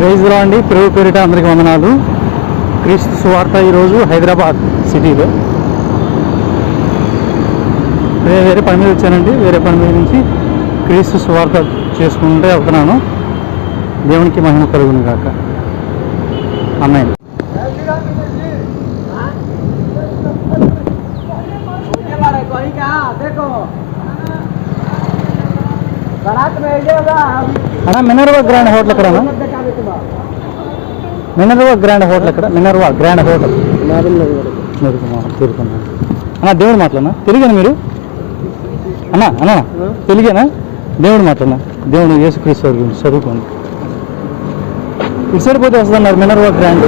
ప్రైజ్లో అండి. పెరుగు పేరిట అందరికి వందనాలు. క్రీస్తు సువార్త ఈరోజు హైదరాబాద్ సిటీలో. వేరే వేరే పని మీద వచ్చానండి. వేరే పని మీద నుంచి క్రీస్తు సువార్త చేసుకుంటే వెళ్తున్నాను. దేవునికి మహిమ కలుగును కాక అన్నయ్య అన్న మినర్వా గ్రాండ్ హోటల్ ఎక్కడ మినర్వా గ్రాండ్ హోటల్ ఎక్కడ? Minerva grand hotel. తిరుగుతున్నాను అన్న దేవుడు మాట్లాడనా? తెలుగేనా మీరు? అన్నా అన్నా తెలుగేనా? దేవుడు మాట్లాడనా? దేవుడు యేసుక్రీస్తు వారి గురించి చదువుకోండి. ఇటు సైడ్ పోతే వస్తుందన్నారు మినర్వా గ్రాండ్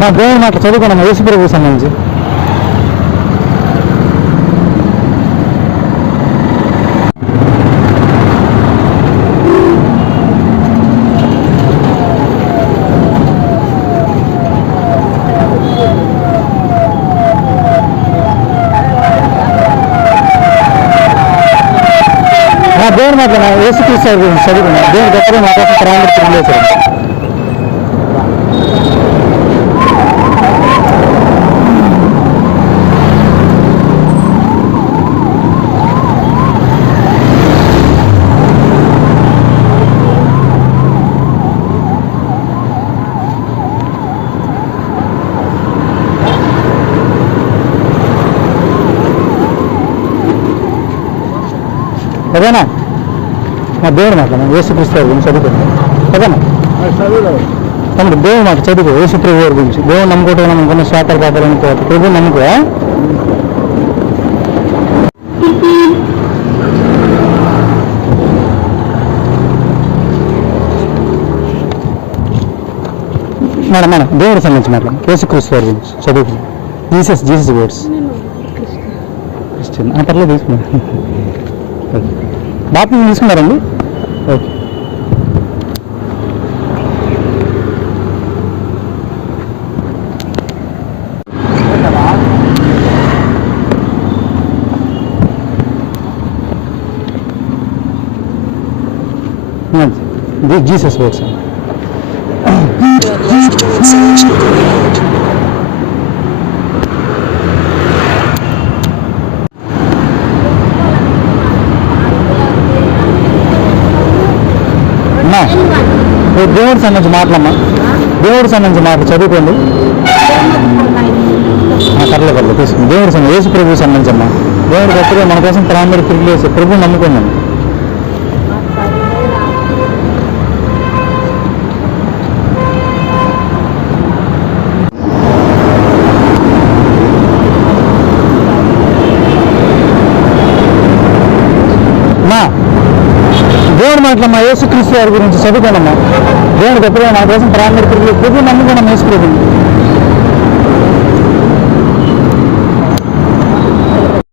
మా భూమి మాట చదువుకున్నాం యేసు సంబంధించి. మా దేవుడు మాట యేసు క్రీస్తు గురించి చదువుకున్నాం దేవుడు సరేనా? మా దేవుడు మాట యేసుక్రీస్తు వారి గురించి చదువుకుంటాం సరేనా? తమ్ముడు దేవుడు మాట చదువుకో యేసు ప్రభు వారి గురించి. దేవుడు నమ్ముకోవటం నమ్ముకున్న శాతర పాపాలు అనుకోవాలి. ప్రభు నమ్ముకో మేడం మేడం దేవుడి సంబంధించి మేడం యేసుక్రీస్తు వారి గురించి చదువుకుంటాం జీసస్ జీసస్ వర్డ్స్. క్రిస్టియన్. ఆ పర్లేదు తీసుకున్నాను బాప్తి తీసుకున్నారండి? ఓకే. జీసస్ వర్డ్స్ అమ్మా మీరు దేవుడి సంబంధించి మాటలమ్మా దేవుడి సంబంధించి మాట చదువుకోండి. ఆ, పర్లేదు పర్లేదు తీసుకుని దేవుడి సంబంధం యేసు ప్రభు సంబంధించి అమ్మా. దేవుడు గొప్పగా మన కోసం ప్రాణం తిరిగి వేసే ప్రభు నమ్ముకోండి మా దేవుడు మాటలమ్మా యేసుక్రీస్తు వారి గురించి చదువుకోనమ్మా. దేవుడు ఎప్పుడైనా మన కోసం ప్రాణాలు తిరిగి ప్రభు నమ్ముకున్నాం యేసు ప్రభు